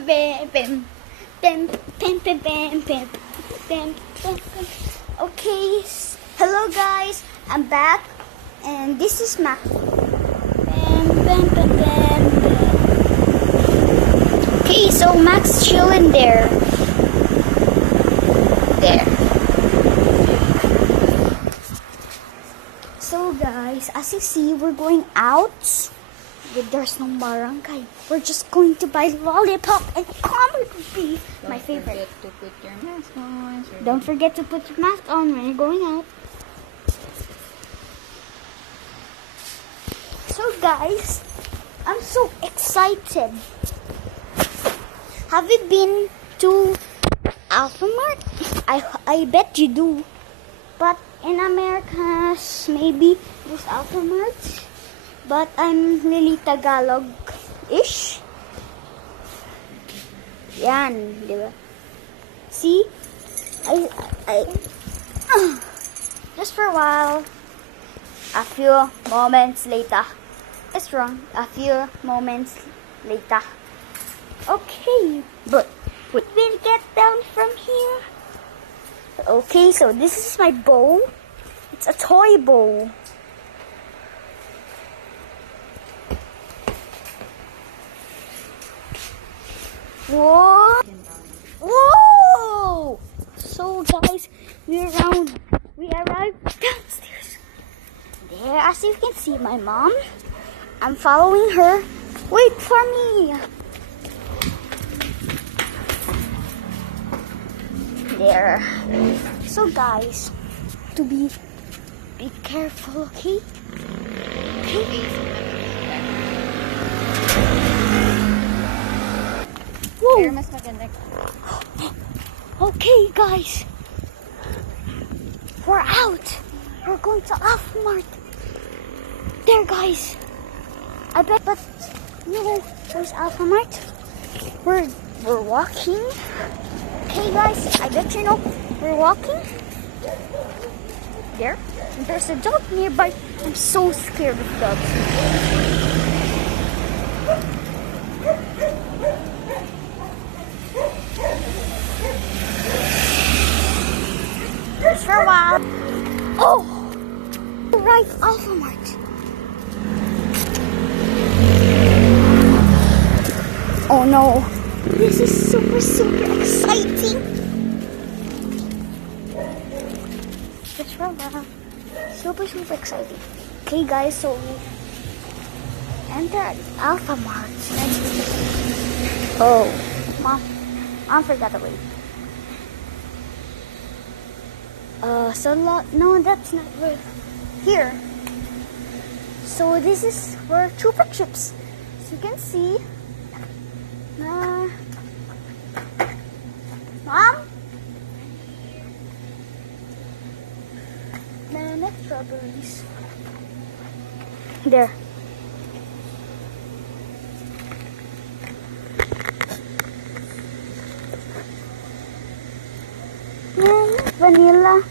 Okay, hello guys, I'm back, and this is Max. Okay, so Max chilling there. So guys, as you see, we're going out. There's no barangay. We're just going to buy lollipop and comic beef. My favorite. Don't forget to put your mask on. Don't forget to put your mask on when you're going out. So guys, I'm so excited. Have you been to Alphamart? I bet you do. But in America, maybe there's Alphamart. But I'm really Tagalog-ish. Yan, di ba? See? Just for a while. A few moments later. It's wrong. A few moments later. Okay, but we'll get down from here. Okay, so this is my bow. It's a toy bow. Whoa! Whoa! So guys, we arrived downstairs. There, as you can see, my mom. I'm following her. Wait for me. There. So guys, to be careful, okay? Okay. Whoa. Okay, guys. We're out. We're going to Alphamart. There, guys. I bet, but no, there's Alphamart. We're walking. Okay, guys. I bet you know we're walking. There. There's a dog nearby. I'm so scared of dogs. For a while. Oh! Right, Alphamart. Oh no. This is super exciting. Just for a while. Super exciting. Okay guys, so we enter Alphamart. Oh, Mom forgot the way. No, that's not right. Here. So this is for Chupa Chips. So you can see. Mom? Banana strawberries. There. Vanilla.